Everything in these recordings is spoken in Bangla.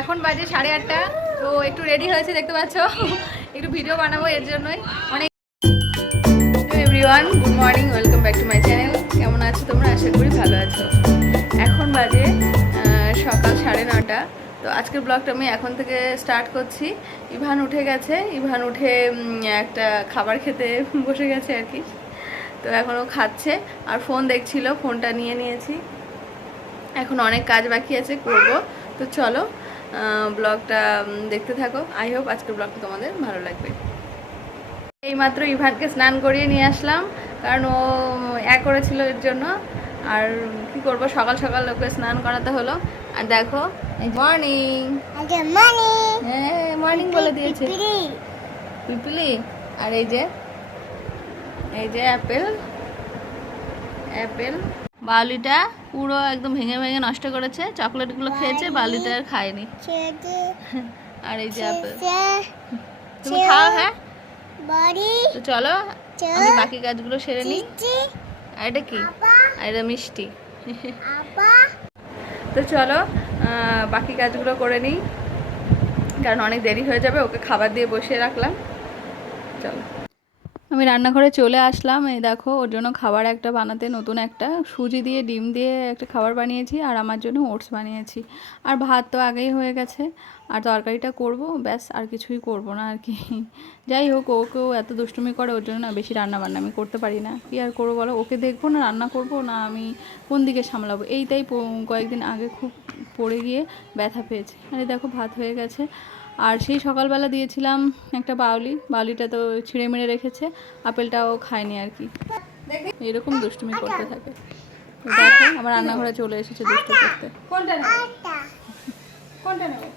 এখন বাজে সাড়ে আটটা। তো একটু রেডি হয়েছে, দেখতে পাচ্ছ? একটু ভিডিও বানাবো এর জন্যই। অনেক everyone good morning welcome back to my channel কেমন আছো তোমরা? আশা করি ভালো আছো। এখন বাজে সকাল সাড়ে নটা। তো আজকের ব্লগটা আমি এখন থেকে স্টার্ট করছি। ইভান উঠে গেছে। ইভান উঠে একটা খাবার খেতে বসে গেছে আর কি। তো এখনও খাচ্ছে। আর ফোন দেখছিল ফোনটা নিয়ে নিয়েছি। এখন অনেক কাজ বাকি আছে, করব। তো চলো ব্লগটা দেখতে থাকো। আই হোপ আজকের ব্লগটা তোমাদের ভালো লাগবে। এইমাত্র ইভানকে স্নান করিয়ে নিয়ে আসলাম কারণ ও এক করেছিল এর জন্য। আর কি করব সকাল সকাল ওকে স্নান করাতে হলো। আর দেখো মর্নিং হ্যাঁ মর্নিং বলে দিয়েছে। পিপলি আর এই যে এই যে অ্যাপেল। অ্যাপেল। বাউলিটা। পুরো একদম ভেঙে ভেঙে নষ্ট করেছে চকলেটগুলো খেয়েছে বাউলিটা আর খায়নি। আর এই যে তুমি খাও হ্যাঁ? তো চলো আমি বাকি গাছগুলো সেরে নিই। আর এটা কি? আর এটা মিষ্টি। তো চলো বাকি কাজগুলো করে নিই। কারণ অনেক দেরি হয়ে যাবে ওকে খাবার দিয়ে বসিয়ে রাখলাম। চলো। আমি রান্নাঘরে চলে আসলাম। এই দেখো, ওর জন্য খাবার একটা বানাতে, নতুন একটা। সুজি দিয়ে, ডিম দিয়ে একটা খাবার বানিয়েছি আর আমার জন্য ওটস বানিয়েছি। আর ভাত তো আগেই হয়ে গেছে। আর তরকারিটা করব, ব্যাস, আর কিছুই করব না আর কি। যাই হোক, ওকেও এত দুষ্টুমি করে, ওর জন্য না বেশি রান্না বান্না আমি করতে পারি না। কি আর করব বলো? ওকে দেখব না রান্না করব না আমি কোন দিকে সামলাবো? এইটাই কয়েকদিন আগে খুব পড়ে গিয়ে ব্যথা পেয়েছে। আরে দেখো, ভাত হয়ে গেছে। আর সেই সকালবেলা দিয়েছিলাম একটা বাউলি। বাউলিটা তো ছিঁড়ে মেরে রেখেছে আপেলটাও খায়নি আর কি। এরকম দুষ্টুমি করতে থাকে। দেখো আমার রান্নাঘরে চলে এসেছে দুষ্টু করতে। কোনটা আটা। কোনটা নেবে?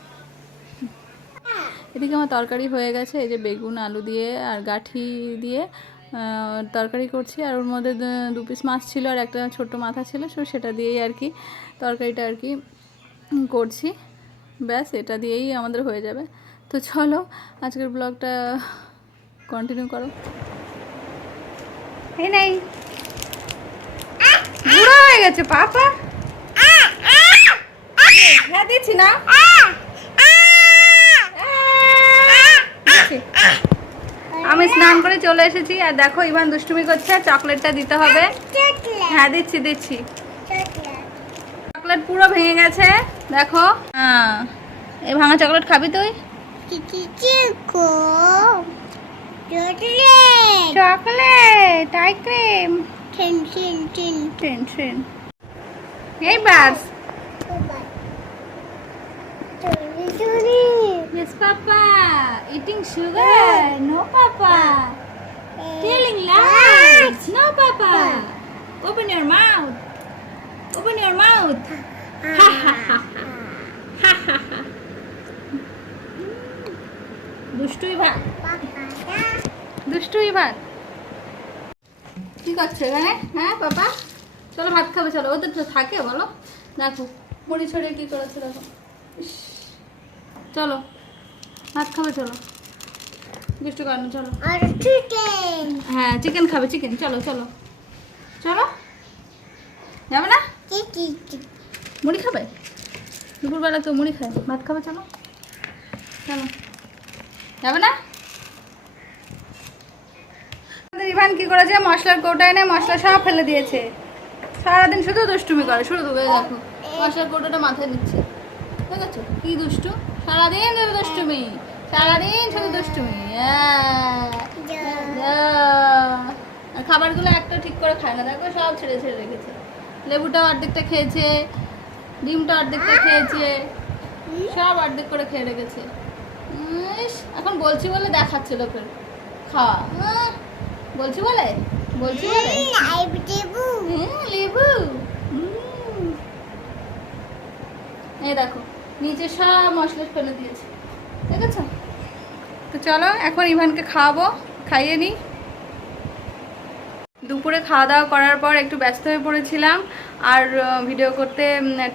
এদিকে আমার তরকারি হয়ে গেছে এই যে বেগুন আলু দিয়ে আর গাঠি দিয়ে তরকারি করছি। আর ওর মধ্যে দু- দু পিস মাছ ছিল আর একটা ছোট্ট মাথা ছিল সো সেটা দিয়েই আর কি তরকারিটা আর কি করছি। ব্যাস এটা দিয়েই আমাদের হয়ে যাবে। তো চলো আজকের ব্লগটা কন্টিনিউ করো। এই নাই। বুড়ো হয়ে গেছে পাপা। হ্যাঁ দিচ্ছি না। দিচ্ছি। আমি স্নান করে চলে এসেছি আর দেখো ইভান দুষ্টুমি করছে চকলেটটা দিতে হবে। হ্যাঁ দিচ্ছি দিচ্ছি। চকলেট। চকলেট পুরো ভেঙে গেছে। দেখো হ্যাঁ এই ভাঙা চকলেট খাবি তুই চকলেট আইসক্রিম এই বাস Yes, Papa. Eating sugar. No, Papa. Telling lies. No, Papa. Open your mouth. Open your mouth. দুষ্টুই ভাত। দুষ্টুই ভাত। কি করছ এখানে? হ্যাঁ বাবা চলো ভাত খাবে, চলো। ওদের তো থাকে, বলো। দেখো, মুড়ি ছড়িয়ে কি করেছে দেখো। চলো, ভাত খাবে, চলো। দুষ্টু কারণ চলো। হ্যাঁ চিকেন খাবে চিকেন চলো চলো। চলো। যাবে না? মুড়ি খাবে? দুপুরবেলা কেউ মুড়ি খায়। ভাত খাবে চলো চলো যাবে না? ইভান কি করেছে? মশলার কৌটা এনে মশলা সব ফেলে দিয়েছে। সারাদিন শুধু দুষ্টুমি করে শুধু এই দেখো। মশলার কৌটাটা মাথায় নিচ্ছে। দেখেছ? কি দুষ্টু? সারাদিন শুধু দুষ্টুমি। সারাদিন শুধু দুষ্টুমি। আহ, আহ। খাবারগুলো একটা ঠিক করে খায় না। দেখো সব ছেড়ে ছেড়ে রেখেছে। লেবুটাও অর্ধেকটা খেয়েছে। ডিমটা অর্ধেকটা খেয়েছে। সব অর্ধেক করে খেয়ে রেখেছে। এখন বলছি বলে দেখাচ্ছে লোকের খাওয়া। বলছি বলে? বলছি বলে? হ্যাঁ, লেবু। উম। এই দেখো নিচে সব মশলা ফেলে দিয়েছে। দেখেছ? তো চলো এখন ইভানকে খাওয়াবো খাইয়ে নিই। দুপুরে খাওয়া দাওয়া করার পর একটু ব্যস্ত হয়ে পড়েছিলাম আর ভিডিও করতে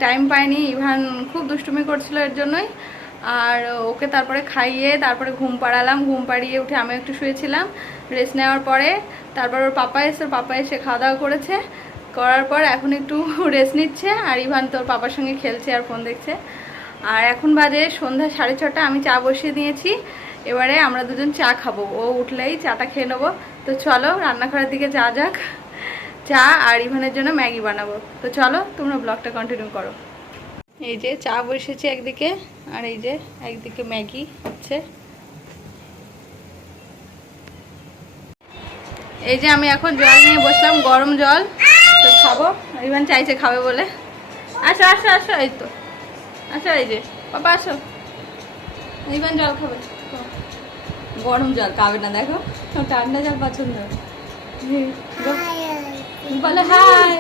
টাইম পাইনি। ইভান খুব দুষ্টুমি করছিল এর জন্যই। আর ওকে তারপরে খাইয়ে তারপরে ঘুম পাড়ালাম। ঘুম পাড়িয়ে উঠে আমি একটু শুয়েছিলাম। রেস্ট নেওয়ার পরে তারপর ওর পাপা এসে, ওর পাপা এসে খাওয়া দাওয়া করেছে। করার পর এখন একটু রেস্ট নিচ্ছে আর ইভান তোর পাপার সঙ্গে খেলছে আর ফোন দেখছে। আর এখন বাজে সন্ধ্যা সাড়ে ছটা, আমি চা বসিয়ে দিয়েছি। এবারে আমরা দুজন চা খাব। ও উঠলেই চাটা খেয়ে নেব। তো চলো রান্নাঘরের দিকে যা যাক। চা আর ইভানের জন্য ম্যাগি বানাবো। তো চলো তোমরা ব্লগটা কন্টিনিউ করো। এই যে চা বসেছি একদিকে আর এই যে একদিকে ম্যাগি হচ্ছে। এই যে আমি এখন জল নিয়ে বসলাম, গরম জল। তো খাব। ইভান চাইছে খাবে বলে। আসো আসো আসো এই তো। আসো এই যে। বাবা আসো। ইভান জল খাবে। গরম জল, খাবে না, দেখো। ঠান্ডা জল পছন্দ। বলো। হাই।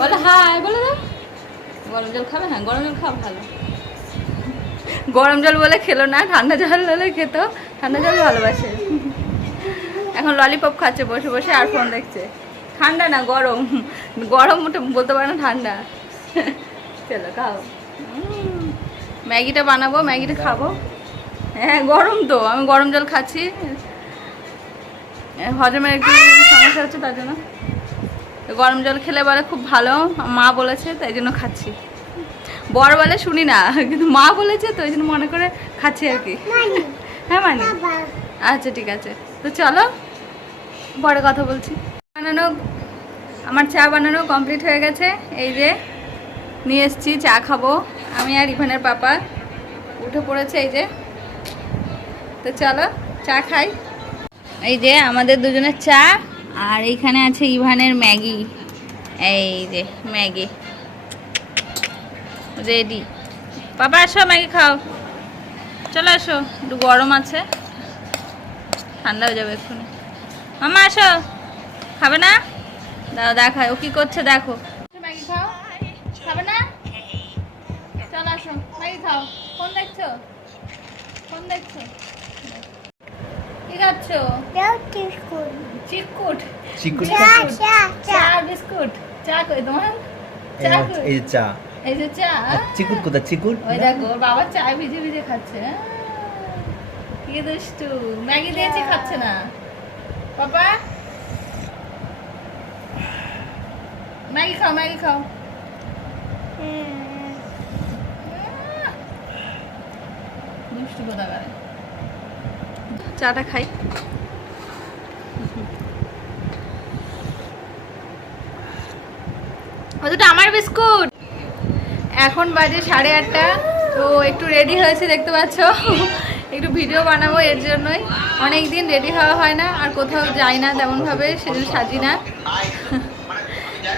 বলো হাই, বলে গরম জল খাবে না? গরম জল খাও ভালো। গরম জল বলে খেলো না, ঠান্ডা জল হলে খেত। ঠান্ডা জল ভালোবাসে। এখন ললিপপ খাচ্ছে, বসে বসে আর ফোন দেখছে। ঠান্ডা না গরম? গরম বলতে পারে না, ঠান্ডা। চলো খাও। ম্যাগিটা বানাবো, ম্যাগিটা খাব। হ্যাঁ গরম তো আমি গরম জল খাচ্ছি। হজমের একটু সমস্যা হচ্ছে তার জন্য। গরম জল খেলে বলে খুব ভালো মা বলেছে তাই জন্য খাচ্ছি। বর বলে শুনি না কিন্তু মা বলেছে তো ওই জন্য মনে করে খাচ্ছি আর কি। হ্যাঁ মানে। আচ্ছা ঠিক আছে। তো চলো পরে কথা বলছি। বানানো আমার চা বানানো কমপ্লিট হয়ে গেছে। এই যে নিয়ে এসছি চা খাব। আমি আর ইভানের পাপা। উঠে পড়েছে এই যে। তো চলো, চা খাই। এই যে আমাদের দুজনের চা, আর এইখানে আছে ইভানের ম্যাগি। এই যে ম্যাগি। রেডি বাবা আসো, ম্যাগি খাও। চলো, আসো। একটু গরম আছে। ঠান্ডা হয়ে যাবে এক্ষুনি। মামা, আসো। খাবে না? দাও, দেখায়। ও কি করছে, দেখো। ম্যাগি খাও। খাবে না? চলো, আসো। ম্যাগি খাও। ফোন দেখছ? ফোন দেখছ? কি খাচ্ছ? চিকুট চিকুট চা চা বিস্কুট। চা কই তোমার? চা এই চা। এই যে চা চিকুট কোথা চিকুট ওই দেখো বাবা চা ভিজে ভিজে খাচ্ছে। কি দুষ্টু। ম্যাগি দিয়েছি খাচ্ছে না। পাপা? ম্যাগি খাও ম্যাগি খাও। দুষ্টু কোথাকারে। চাটা খাই। ওটা আমার বিস্কুট। এখন বাজে সাড়ে আটটা, তো একটু রেডি হয়েছে, দেখতে পাচ্ছ? একটু ভিডিও বানাবো এর জন্যই। অনেক দিন রেডি হওয়া হয় না, আর কোথাও যাই না তেমনভাবে সেজন্য সাজি না।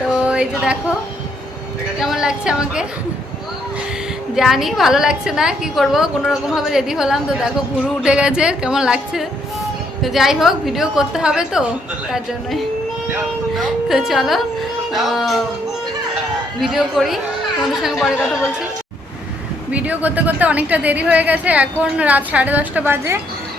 তো এই যে দেখো, কেমন লাগছে আমাকে? জানি, ভালো লাগছে না, কি করব? কোনো রকমভাবে রেডি হলাম তো দেখো ভুরু উঠে গেছে, কেমন লাগছে? তো যাই হোক ভিডিও করতে হবে তো, তার জন্যে। তো চলো ভিডিও করি, তোমাদের সঙ্গে পরে কথা বলছি। ভিডিও করতে করতে অনেকটা দেরি হয়ে গেছে, এখন রাত সাড়ে দশটা বাজে।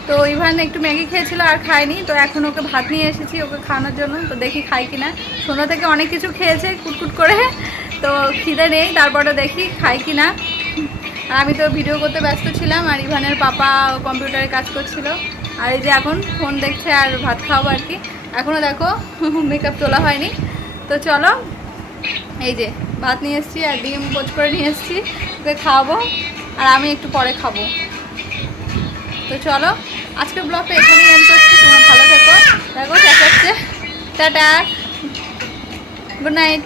তো ইভান একটু ম্যাগি খেয়েছিল আর খায়নি, তো এখন ওকে ভাত নিয়ে এসেছি, ওকে খাওয়ানোর জন্য, তো দেখি খাই কিনা। সন্ধ্যা থেকে অনেক কিছু খেয়েছে, কুটকুট করে, তো খিদে নেই তারপরে দেখি খাই কিনা। আর আমি তো ভিডিও করতে ব্যস্ত ছিলাম আর ইভানের পাপা কম্পিউটারে কাজ করছিল। আর এই যে এখন ফোন দেখছে আর ভাত খাওয়াবো আর কি। এখনও দেখো মেকআপ তোলা হয়নি। তো চলো, এই যে ভাত নিয়ে এসেছি আর ডিম পোচ করে নিয়ে এসেছি। ওকে খাওয়াবো আর আমি একটু পরে খাব। তো চলো আজকের ব্লগটা এখানেই এন্ড করছি। তোমরা ভালো থেকো। দেখো দেখাচ্ছে টাটা। Good night.